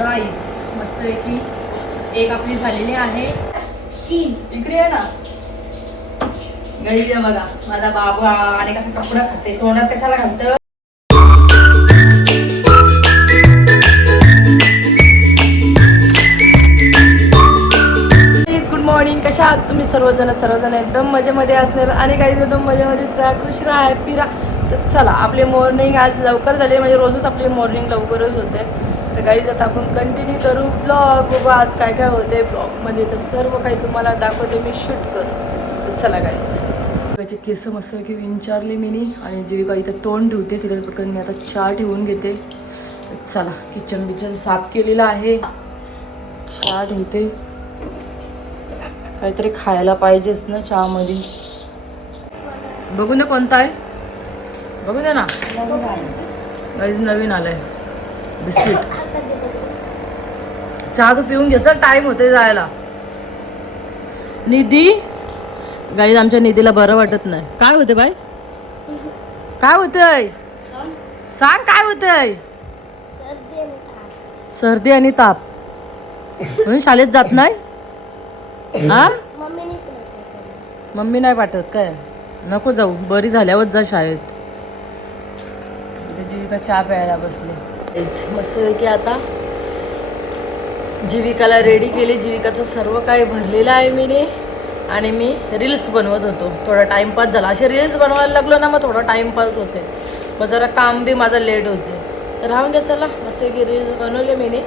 गाईच मस्तपैकी एक आपली झालेली आहे. इकडे आहे ना गाईच बघा माझा बाबा आणि कसा कपडा खाते तोंडात कशाला घालतं. Good morning. कशा आहात तुम्ही सर्वजण एकदम मजेमध्ये असणार आणि काही एकदम मजेमध्येच राहा, खुश राहा, हॅपी राहा. तर चला आपले मॉर्निंग आज लवकर झाले, म्हणजे रोजच आपली मॉर्निंग लवकरच होते. तर काही आता आपण कंटिन्यू करू ब्लॉग. बघू आज काय काय होते ब्लॉगमध्ये, तर सर्व काही तुम्हाला दाखवते मी शूट करू. तर चला गाईज केस मस्त की विचारले मी आणि जीविका इथं तोंड ठेवते तिला पटकन मी आता चहा ठेवून घेते. चला किचन साफ केलेलं आहे, चहा ठेवते. काहीतरी खायला पाहिजेच ना चहामध्ये. बघून दे कोणता आहे, बघून दे ना. नवीन आलाय बिस्किट. चहा तू पिऊन घ्यायचा, टाइम होते जायला. निधी गाईज आमच्या निधीला बरं वाटत नाही. काय होते बाय, काय होतंय सांग, काय होतंय? सर्दी आणि ताप म्हणून शाळेत जात नाही. हा मम्मी नाही पाठवत काय? नको जाऊ, बरी झाल्यावर जा शाळेत. इथे जीविका चहा प्यायला बसली. मस्त की आता जीविकाला रेडी केली. जीविकाचं सर्व काही भरलेलं आहे मीने आणि मी रील्स बनवत होतो. थोडा टाइमपास झाला, असे रील्स बनवायला लागलो ना मग थोडा टाइमपास होते, मग जरा काम बी माझं लेट होते. तर राहून द्या, चला मस्त की रील्स बनवले मीने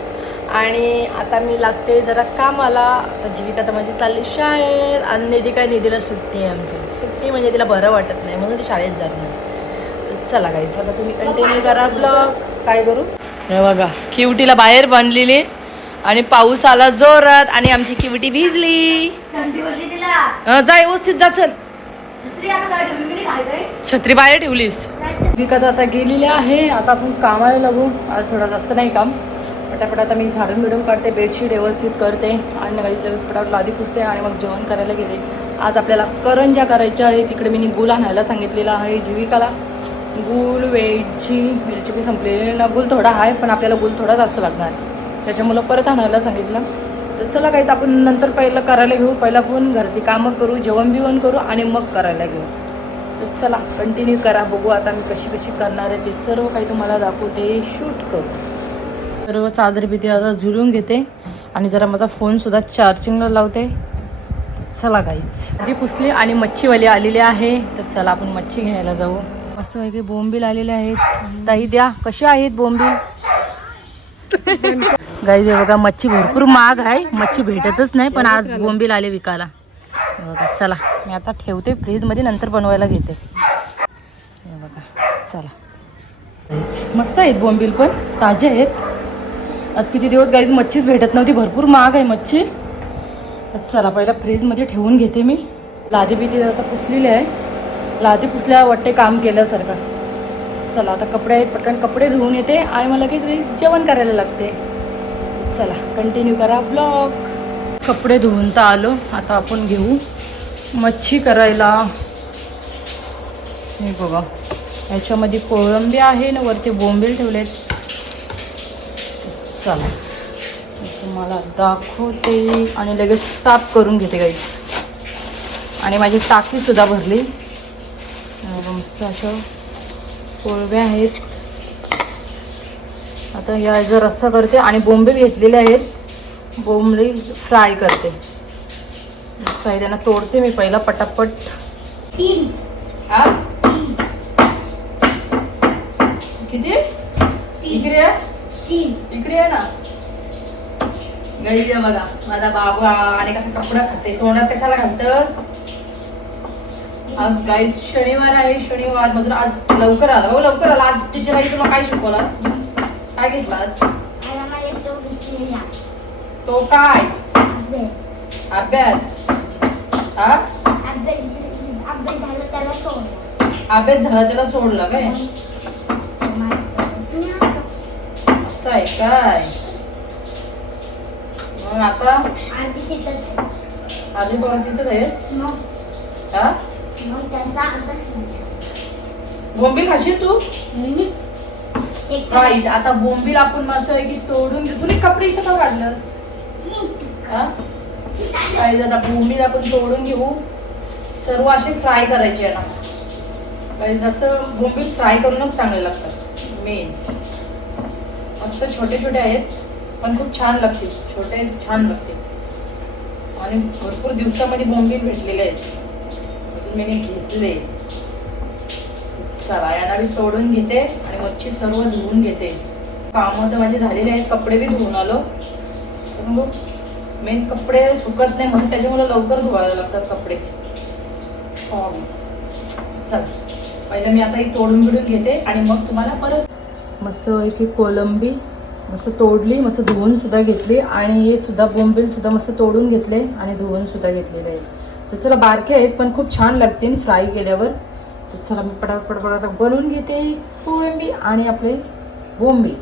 आणि आता मी लागते जरा कामाला. आता जीविका तर माझी चालली शाळेत आणि निधीला सुट्टी आहे. आमची सुट्टी म्हणजे तिला बरं वाटत नाही म्हणून ती शाळेत जात नाही. तर चला गाईच आता तुम्ही कंटिन्यू करा ब्लॉग. काय करू हे बघा, किवटीला बाहेर बांधलेली आणि पाऊस आला जोरात आणि आमची किवटी भिजली. जा व्यवस्थित जा, चल. छत्री बाहेर ठेवलीस. जीविका तर आता गेलेली आहे. आता आपण कामाला लागू. आज थोडा जास्त नाही काम, पटापट आता मी झाडून बिडून काढते, बेडशीट व्यवस्थित करते आणि लगेच पटापट लादी पुसते आणि मग जेवण करायला घेते. आज आपल्याला करंज्या करायच्या आहे. तिकडे मी गुळ आणायला सांगितलेलं आहे जीविकाला. गुळ, वेलची बी संपलेली ना, गुळ थोडा आहे पण आपल्याला गुळ थोडा जास्त लागणार, त्याच्यामुळं परत आणायला सांगितलं. तर चला काही आपण नंतर पहिलं करायला घेऊ. पहिला पण घरची कामं करू, जेवण बिवण करू आणि मग करायला घेऊ. तर चला कंटिन्यू करा. बघू आता मी कशी करणार आहे ते सर्व काही तुम्हाला दाखवते, शूट करू. सर्व चादर बिदर आता झुलून घेते आणि जरा माझा फोनसुद्धा चार्जिंगला लावते. चला गाईच आधी पुसली आणि मच्छीवाली आलेली आहे. तर चला आपण मच्छी घ्यायला जाऊ. मस्त वगैरे बोंबील आलेले आहेत. ताई द्या, कशी आहेत बोंबील? गाईज हे बघा, मच्छी भरपूर महाग आहे, मच्छी भेटतच नाही, पण आज बोंबील आले विकायला. बघा चला मी आता ठेवते फ्रीजमध्ये, नंतर बनवायला घेते. हे बघा चला, मस्त आहेत बोंबील, पण ताजे आहेत. आज किती दिवस गाईज मच्छीच भेटत नव्हती, भरपूर महाग आहे मच्छी. चला पहिला फ्रीजमध्ये ठेवून घेते मी. लादी बिदी आता पुसलेली आहे, लादी पुसल्या वाटते काम केल्यासारखं. चला आता कपडे आहेत, पटकन कपडे धुवून येते आणि मला काही जेवण करायला लागते. चला कंटिन्यू करा ब्लॉग. कपडे धुवून तर आलो, आता आपण घेऊ मच्छी करायला. हे बघा याच्यामध्ये कोळंबी आहे ना, वरती बोंबील ठेवलेत. चला तुम्हाला दाखवते आणि लगेच साफ करून घेते गाईस. आणि माझी टाकीसुद्धा भरली. मस्त असं कोळंब्या आहेत. आता या जर रस्सा करते आणि बोंबील घेतलेले आहेत, बोंबील फ्राय करते. फ्राय त्यांना तोडते मी पहिला पटापट. किती इकडे इकडे आहे ना गाईज. बघा माझा बाबा आणि कसा कपडा खाते तोंडात कशाला घालतस. आज गाईज शनिवार आहे, शनिवार मधून आज लवकर आला. हो लवकर आला. आज टीचर आई तुला काय शिकवलं, काय घेतलं आज? तो काय अभ्यास? हा अभ्यास झाला त्याला सोडला काय? असं आहे काय? मग आता आधी बघा तिथंच आहे. हा बोंबील खाशील तू? गाईज आता बोंबील आपण मस्त आहे की तोडून घेऊ. तुम्ही कपडे इथं का काढलंस? गाईज आता बोंबील आपण तोडून घेऊ. सर्व असे फ्राय करायचे आहे ना गाईज. जसं बोंबील फ्राय करूनच चांगले लागतात. मेन मस्त छोटे छोटे आहेत पण खूप छान लागते. छोटे छान लागते आणि भरपूर दिवसामध्ये बोंबील भेटलेले आहेत. मी घेतले. चला यांना मी तोडून घेते आणि मच्छी सर्व धुवून घेते. कामं तर माझे झालेले आहेत. कपडे बी धुवून आलो. मेन कपडे सुकत नाही म्हणून त्याच्यामुळे लवकर धुवायला लागतात कपडे. चल पहिले मी आता ही तोडून बिडून घेते आणि मग तुम्हाला परत मस्त की कोलंबी मस्त तोडली, मस्त धुवून सुद्धा घेतली आणि हे सुद्धा बोंबील सुद्धा मस्त तोडून घेतले आणि धुवून सुद्धा घेतलेले आहेत. तर चला बारके आहेत पण खूप छान लागतील फ्राय केल्यावर. तर चला मी पटापट बनवून घेते कोळंबी आणि आपले बोंबील.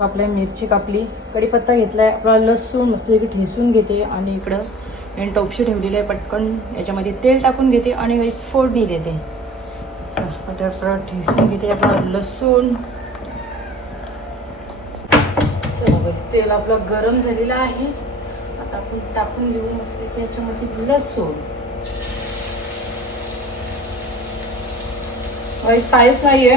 आपल्या मिरची कापली, कढीपत्ता घेतलाय, आपला लसूण मस्त ठेसून घेते आणि इकडं टोपशी ठेवलेली आहे. पटकन याच्यामध्ये तेल टाकून घेते आणि फोडणी देते. चला पटापट ठेसून घेते आपला लसूण. तेल आपलं गरम झालेलं आहे. आता आपण टाकून घेऊ मस्त याच्यामध्ये लसूण. काहीच नाहीये.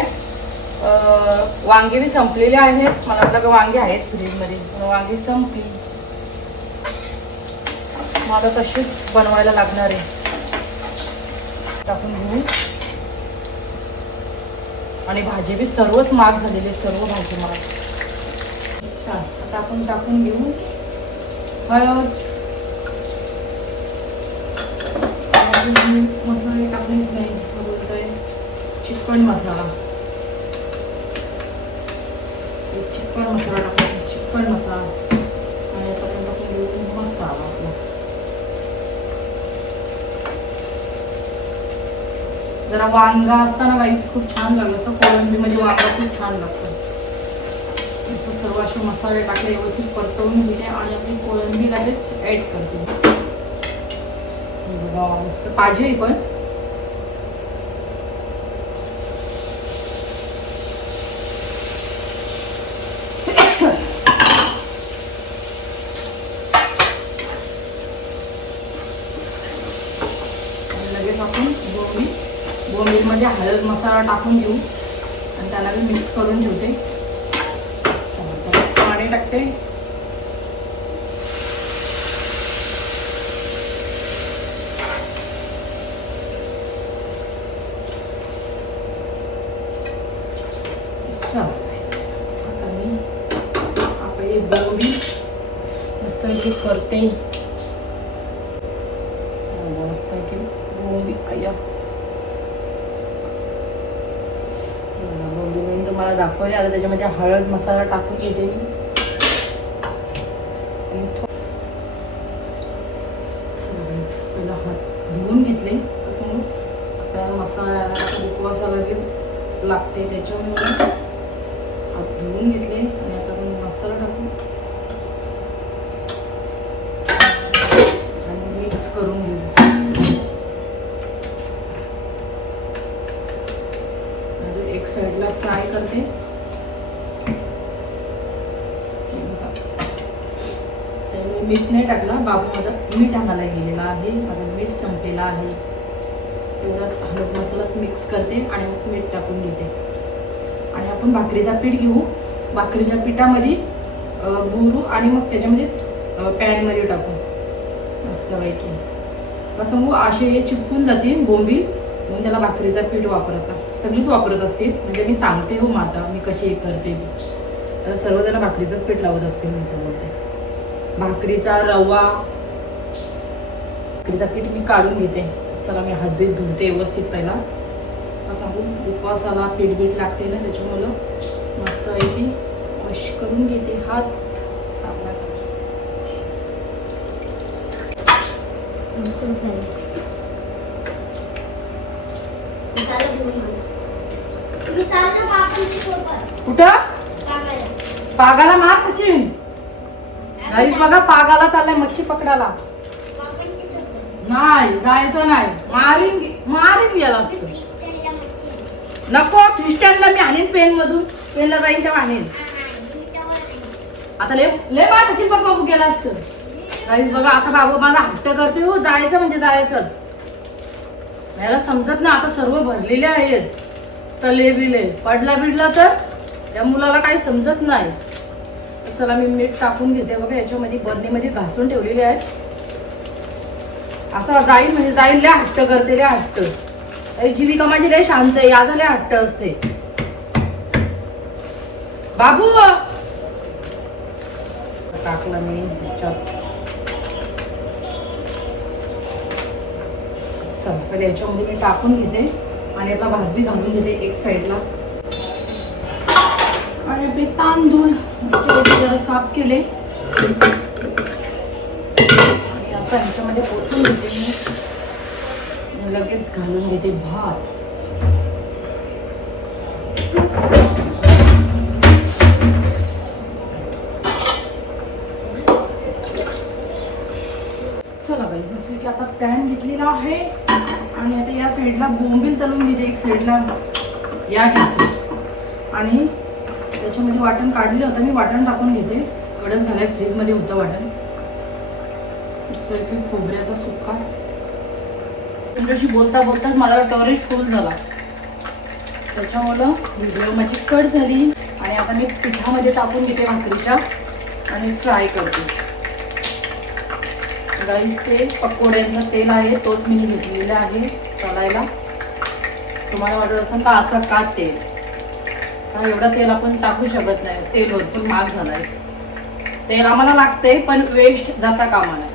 वांगे बी संपलेले आहेत. मला वाटलं वांगे आहेत फ्रीजमध्ये, वांगी संपली. मला तशीच बनवायला लागणार आहे. टाकून घेऊ आणि भाजी बी सर्वच महाग झालेली, सर्व भाजी महाग. आता आपण टाकून घेऊ हळद. मसाले टाकलेच नाही, बोलतोय चिकन मसाला. चिकन मसाला टाकतो, चिकन मसाला. आणि आता आपण टाकून घेऊ मसाला आपला. जरा वांगा असताना गाईच खूप छान लागलं. असं कोळंबीमध्ये वांगा खूप छान लागतं. सर्व असे मसाले टाकले, व्यवस्थित परतवून घेते आणि आपली कोळंबी लगेच ऍड करते. मस्त ताजी पण लगेच आपण बोंबीलमध्ये हळद मसाला टाकून घेऊ आणि त्याला मी मिक्स करून ठेवते. पाणी टाकते. आता मी आपली बोंबील मस्त करते. मस्त बोंबील बोंबील तुम्हाला दाखवले. आता त्याच्यामध्ये हळद मसाला टाकून घेते. पहिला हात धुवून घेतले. असं आपल्याला मसाला उपवासाला लागते त्याच्यामुळे हात धुवून घेतले आणि आता आपण मसाला टाकू आणि मिक्स करून घेऊ. एक साईडला फ्राय करते. मीठ नाही टाकला, बाबू माझा मीठ आणायला गेलेला आहे. माझा मीठ संपलेला आहे. तेवढ्यात हळद मसालाच मिक्स करते आणि मग मीठ टाकून घेते. आणि आपण भाकरीचा पीठ घेऊ. भाकरीच्या पिठामध्ये गुरू आणि मग त्याच्यामध्ये पॅनमध्ये टाकू मस्तपैकी. कसं मग असे चिपकून जातील बोंबील, म्हणून त्याला भाकरीचा पीठ वापरायचा. सगळीच वापरत असते, म्हणजे मी सांगते हो माझा मी कशी करते. सर्वजण भाकरीचं पीठ लावत असते मी तर बोलते. भाकरीचा रवा, भाकरीचा पीठ मी काढून घेते. चला मी हातबीत धुते व्यवस्थित. पहिला सांगू उपवासाला पीठ बीठ लागते ना, त्याच्यामुळं मस्त आहे वॉश करून घेते हात साबणा. कुठं पागाला मार कशी गाईच बघा. पागाला चाललाय मच्छी पकडायला. नाही जायचं नाही, मारीन गेला असतो. नको फिश टँकला मी आणीन पेन मधून. पेनला जाईन तेव्हा आणेल. आता लय लय बाय कशी पप्पा बाबू गेला असतं. काहीच बघा असा बाबू मला हट्ट करते हो, जायचं म्हणजे जायचंच. मला समजत ना, आता सर्व भरलेले आहेत तले बिले, पडला बिडला तर त्या मुलाला काही समजत नाही. चला मी मीठ टाकून घेते बघा याच्यामध्ये, बर्नीमध्ये घासून ठेवलेले आहे. असं जाईल म्हणजे जाईल, लय हट्ट करते, लय हट्ट. जीविका माझी लय शांत आहे, आज लय हट्ट असते. बाबू टाकला मी चल पहिले याच्यामध्ये मी टाकून घेते आणि आपला भात बी घालून घेते एक साईडला. आणि आपले तांदूळ जरा साफ केले आणि आता ह्याच्यामध्ये ओतून घेते मी, लगेच घालून घेते भात. चला गाईस, जसं की आता पॅन घेतलेला आहे आणि आता या साईडला बोंबील तळून घेते एक साईडला या गॅसवर. आणि त्याच्यामध्ये वाटण काढलेलं होतं मी, वाटण टाकून घेते. कडक झालंय, फ्रीजमध्ये होतं वाटण. जसं की खोबऱ्याचा सुक्का. तुमच्याशी बोलता बोलताच माझा स्टोरेज फुल झाला, त्याच्यामुळं व्हिडिओ माझी कट झाली. आणि आता मी पिठामध्ये टाकून घेते भाकरीच्या आणि फ्राय करते. गाईस ते पकोड्यांचं तेल आहे, तोच मी घेतलेलं आहे तळायला. तुम्हाला वाटत असेल का असं का तेल, का एवढं तेल आपण टाकू शकत नाही, तेल भरपूर महाग झालंय. तेल आम्हाला लागते पण वेस्ट जाता कामा नाही.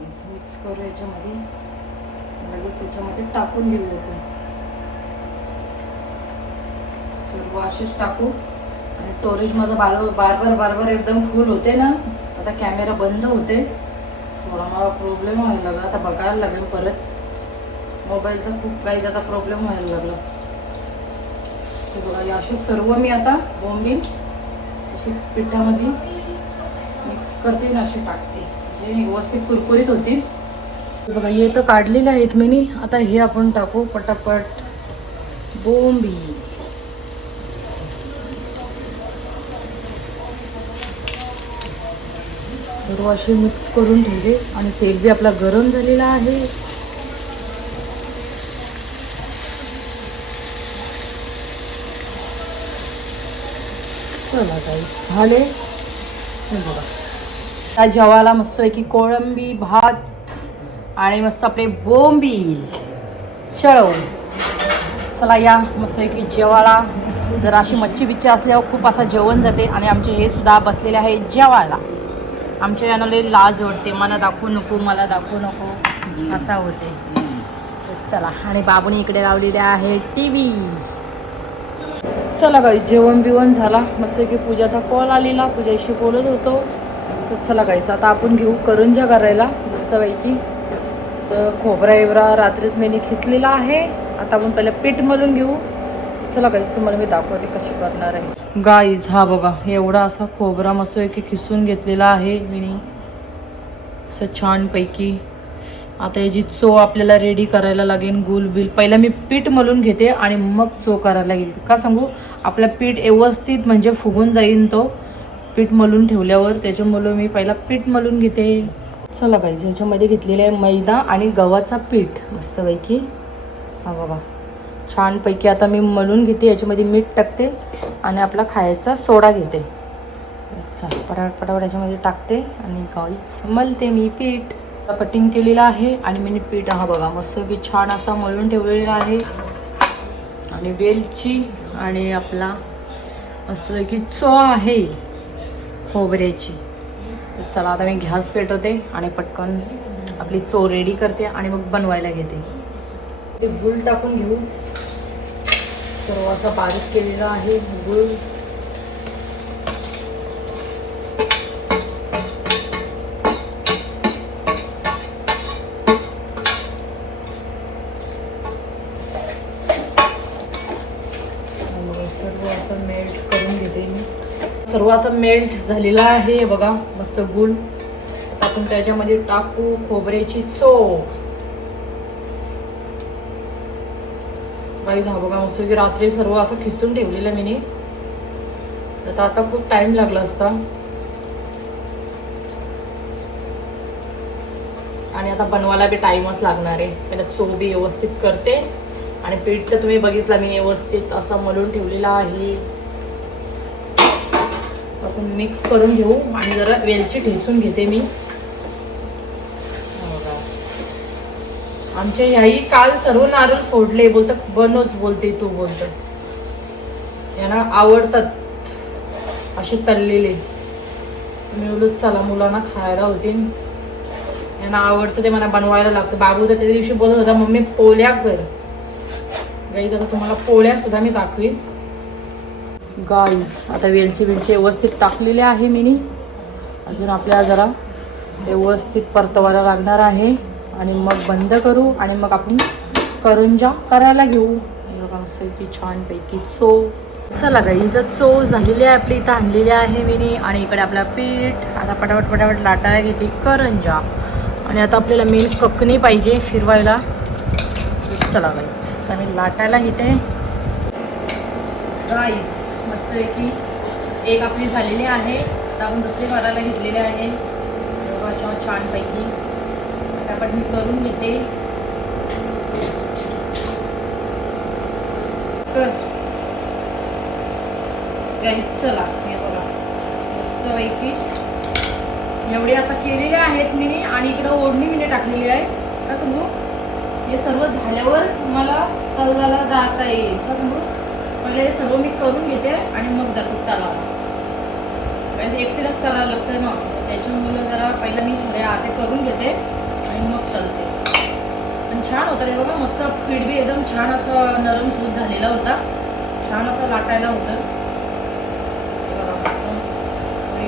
मिक्स करू याच्यामध्ये, लगेच याच्यामध्ये टाकून घेऊ आपण. सर्व असेच टाकू. आणि स्टोरेज माझं बार बार एकदम फुल होते ना. आता कॅमेरा बंद होते, थोडा मला प्रॉब्लेम व्हायला लागला. आता बघायला लागेल परत, मोबाईलचा खूप काही आता प्रॉब्लेम व्हायला लागला. ते बघा असे सर्व मी आता बोंबील अशी पिठामध्ये मिक्स करते आणि असे टाकते, जे व्यवस्थित कुरकुरीत होतील. बघा हे तर काढलेले आहेत मी. आता हे आपण टाकू पटापट बोंबील. सर्व असे मिक्स करून ठेवले आणि तेल बी आपला गरम झालेला आहे. चला काही झाले. बघा जेवायला मस्त की कोळंबी भात आणि मस्त आपले बोंबील शेळवून. चला या मस्त की जेवायला. जर अशी मच्छी बिच्छी असल्यावर खूप असं जेवण जाते. आणि आमचे हे सुद्धा बसलेले आहे जेवायला. आमच्या याला लाज वाटते, मला दाखवू नको, मला दाखवू नको असा होते. चला, आणि बाबूने इकडे लावलेले आहे TV. चला गाई जेवण बिवण झाला मस्त की पूजाचा कॉल आलेला, पूजाशी बोलत होतो. तर चला गाईच आता आपण घेऊ करंजा करायला मस्तपैकी. तर खोबरा एवढा रात्रीच मी खिचलेला आहे. आता आपण पहिलं पीठ मळून घेऊ. चला गाईज तुम्हाला मी दाखवते कशी करणार आहे. गाईज हा बघा एवढा असा खोबरा मस्त की खिसून घेतलेला आहे मी असं छानपैकी. आता याची चो आपल्याला रेडी करायला लागेल. गुल बिल पहिला मी पीठ मळून घेते आणि मग चो करायला लागेल. का सांगू, आपलं पीठ व्यवस्थित म्हणजे फुगून जाईन तो पीठ मळून ठेवल्यावर. त्याच्यामुळे मी पहिला पीठ मळून घेते. चला गाईज ह्याच्यामध्ये घेतलेले आहे मैदा आणि गव्हाचा पीठ मस्तपैकी. हा बघा छानपैकी आता मी मळून घेते. याच्यामध्ये मीठ टाकते आणि आपला खायचा सोडा घेते. पटापट याच्यामध्ये टाकते आणि गाईच मळते मी पीठ. कटिंग केलेलं आहे आणि मी पीठ हा बघा मस्त की छान असा मळून ठेवलेला आहे. आणि वेलची आणि आपला असं की चो आहे खोबऱ्याची. चला आता मी गॅस पेटवते आणि पटकन आपली चो रेडी करते आणि मग बनवायला घेते. ते गुळ टाकून घेऊ. सर्व असा बारीक केलेला आहे गुळ. सर्व असं मेल्ट करून घेते मी. सर्व असं मेल्ट झालेला आहे बघा मस्त गुळ. आपण त्याच्यामध्ये टाकू खोबऱ्याची चो. काही हा बघा मस्त की रात्री सर्व असं खिसून ठेवलेलं मी, तर आता खूप टाइम लागला असता. आणि आता बनवायला बी टाइमच लागणार आहे. पहिला चव बी व्यवस्थित करते आणि पीठ तर तुम्ही बघितलं मी व्यवस्थित असं मळून ठेवलेलं आहे. आपण मिक्स करून घेऊ आणि जरा वेलची ठेचून घेते मी. आमच्या ह्याही काल सर्व नारळ फोडले, बोलतात बनवच बोलते तू बोलत, यांना आवडतात असे तळलेले. मिळूनच चला मुलांना खायला होतील, यांना आवडतं ते मला बनवायला लागतं. बाबू तर त्या दिवशी बोलत होता मम्मी पोळ्या कर. गाईज आता तुम्हाला पोळ्या सुद्धा मी दाखवीन. गाईज आता वेलची व्यवस्थित टाकलेली आहे मी. अजून आपल्याला जरा व्यवस्थित परतवायला लागणार आहे आणि मग बंद करू आणि मग आपण करंजा करायला घेऊ. बघा असं की छानपैकी चव. चला गाई इथं चव झालेली आहे आपली, इथं आणलेली आहे मी. आणि इकडे आपला पीठ आता पटापट पटापट लाटायला घेते करंजा. आणि आता आपल्याला मेन ककणी पाहिजे फिरवायला. चला गाईज आता मी लाटायला घेते. गाईज मस्तपैकी एक आपली झालेली आहे. आता आपण दुसरी करायला घेतलेली आहे. बघा छानपैकी पटापट मी करून घेते. गाईज चला हे बघा मस्तपैकी एवढे आता केलेले आहेत मी. आणि इकडं ओढणी मी टाकलेली आहे. का सांगू हे सर्व झाल्यावरच मला तळाला जाता येईल. का सांगू पहिले हे सर्व मी करून घेते आणि मग जातो तळाला. एकटीलाच करावं लागतं ना, त्याच्यामुळे जरा पहिला मी थोडे आते करून घेते आणि मग तळते. पण छान होतं रे बघा, मस्त पीठ बी एकदम छान असं नरम सूत झालेला होता. छान असं लाटायला होतं.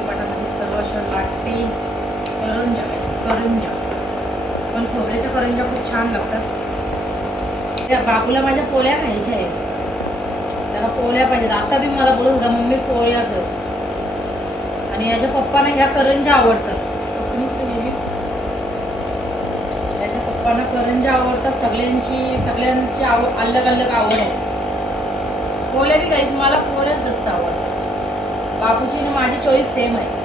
पटामध्ये सर्व असं लाटते. करंजा पण खोबऱ्याच्या करंजा खूप छान लागतात. त्या बाबूला माझ्या पोळ्या खायच्या आहेत, त्याला पोळ्या पाहिजेत. आता बी मला बोलत होता मम्मी पोळ्या कर. आणि याच्या पप्पांना ह्या करंजा आवडतात. याच्या पप्पांना करंजा आवडतात. सगळ्यांची अलग अलग आवड आहे. पोळ्या बी काहीच मला पोळ्याच जास्त आवडतात. बाबूची आणि माझी चॉईस सेम आहे.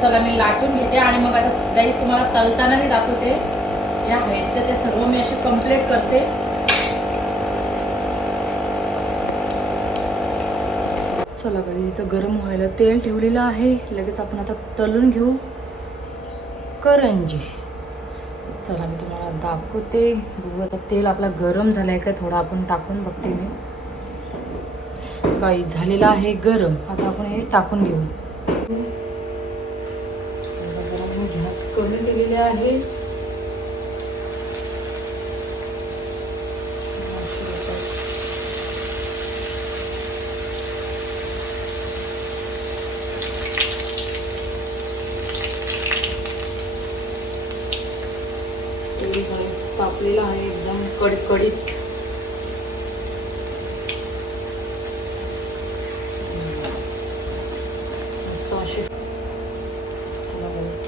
चला मी लाटून घेते आणि मग आता गाईस तुम्हाला तळताना मी दाखवते. या आहेत तर ते सर्व मी असे कम्प्लीट करते. चला गाईस इथं गरम व्हायला तेल ठेवलेलं आहे. लगेच आपण आता तळून घेऊ करंजी. चला मी तुम्हाला दाखवते. बघू आता तेल आपला गरम झालाय का, थोडा आपण टाकून बघते मी. गाईस झालेला आहे गरम. आता आपण हे टाकून घेऊ. गॅस कमी केलेले आहे. तापलेला आहे एकदम कडकडीत.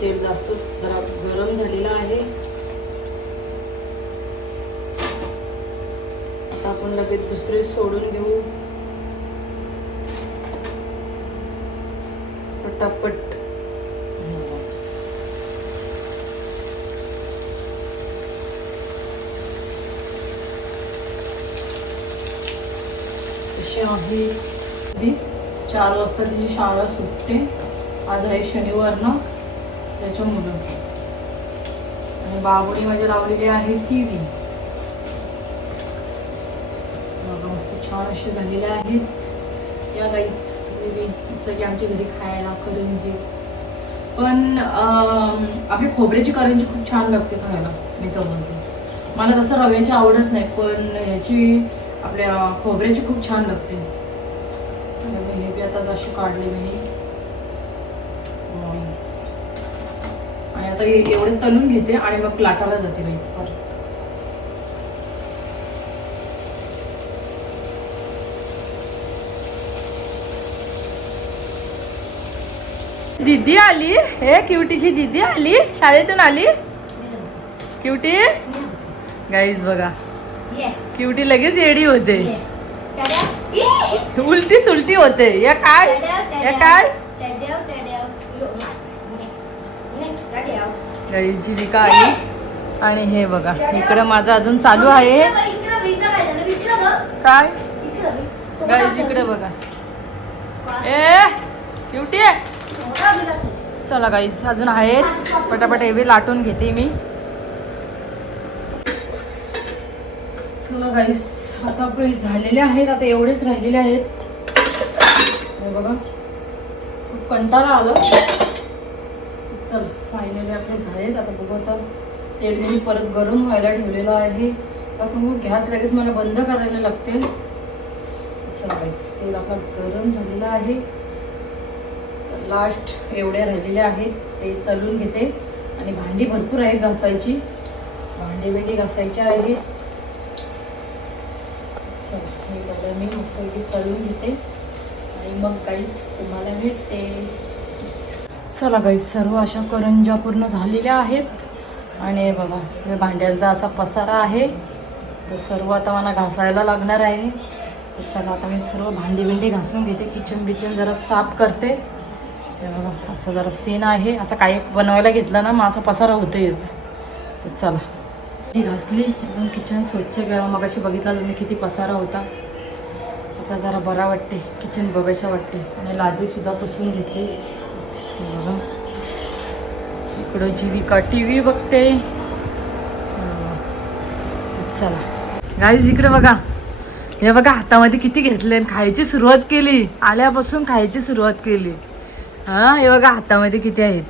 तेल जास्त जरा गरम झालेलं आहे. आता आपण लगेच दुसरे सोडून घेऊ पटापट. अशी आहे 4 वाजता तिची शाळा सुटते. आज आहे शनिवार ना, त्याच्यामुळं. आणि बाबुनी माझ्या लावलेली आहे TV. मस्त छान असे झालेले आहेत. या गाईच सगळी आमच्या घरी खायला करंजी. पण आपली खोबऱ्याची करंजी खूप छान लागते खायला. मी तर म्हणते मला तसं रव्याची आवडत नाही, पण ह्याची आपल्या खोबऱ्याची खूप छान लागते. हे बी आता अशी काढले मी. आणि आता एवढे तळून घेते आणि मग लाटायला जाते गाईस परत. दीदी आली. हे क्युटीची दीदी आली, शाळेतून आली. क्युटी गाईस बघा क्युटी लगेच येडी होते, उलटी सुलटी होते. या काय या काय जीविका आली आणि हे बघा इकडं माझं अजून चालू आहे. काय गाईज इकडे बघा. क्युटी चला गाईज अजून आहेत, पटापट एवढे लाटून घेते मी. चला गाईज आता आपले झालेले आहेत, आता एवढेच राहिलेले आहेत. हे बघा खूप कंटाळा आलं. चल फायनली आपले झालेत. आता बघू, आता तेल मी परत गरम व्हायला ठेवलेलं आहे. असं मग गॅस लगेच मला बंद करायला लागते. चला गाईज तेल आपलं गरम झालेलं आहे. लास्ट एवढे राहिलेले आहेत ते तळून घेते. आणि भांडी भरपूर आहेत घासायची, भांडी घासायची आहेत. चला हे बघा मी मस्त तळून घेते आणि मग गाईज तुम्हाला भेटते. चला गाईज सर्व अशा करंज्या पूर्ण झालेल्या आहेत. आणि हे बघा हे भांड्यांचा असा पसारा आहे, तर सर्व आता मला घासायला लागणार आहे. तर चला आता मी सर्व भांडी घासून घेते. किचन जरा साफ करते. हे बघा असं जरा सीन आहे, असं काही बनवायला घेतलं ना मग असा पसारा होतेच. तर चला मी घासली एकदम किचन स्वच्छ केला. मग अशी बघितला तुम्ही किती पसारा होता. आता जरा बरा वाटते, किचन बघायचं वाटते. आणि लादीसुद्धा पुसून घेतली. बघा इकडं जीविका TV बघते. चला गाईज इकडे बघा, हे बघा हातामध्ये किती घेतले. खायची सुरुवात केली, आल्यापासून खायची सुरुवात केली. हा हे बघा हातामध्ये किती आहेत.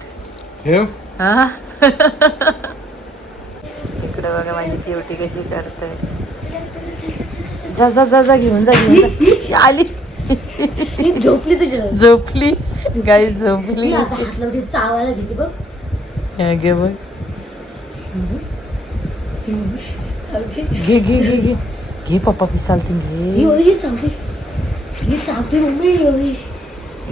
हा इकडे बघा माझी क्युटी कशी करते. जा जा जा जा घेऊन जा आली. झोपली तुझ्या झोपली गाईज झोपली. चावायला घेते बघ. घे बघ घे घे घे घे घे पप्पा पिसालतील घे.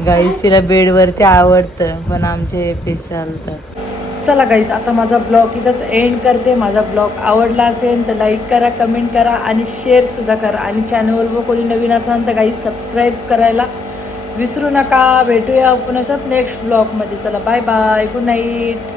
गाईज तिला बेडवरती आवडतं पण आमचे पिसालतं. चला गाईज आता माझा ब्लॉग इथंच एंड करते. माझा ब्लॉग आवडला असेल तर लाईक करा, कमेंट करा आणि शेअरसुद्धा करा. आणि चॅनलवर कोणी नवीन असाल तर गाईज सबस्क्राईब करायला विसरू नका. भेटूया पुन्हा नेक्स्ट ब्लॉगमध्ये. चला बाय बाय, गुड नाईट.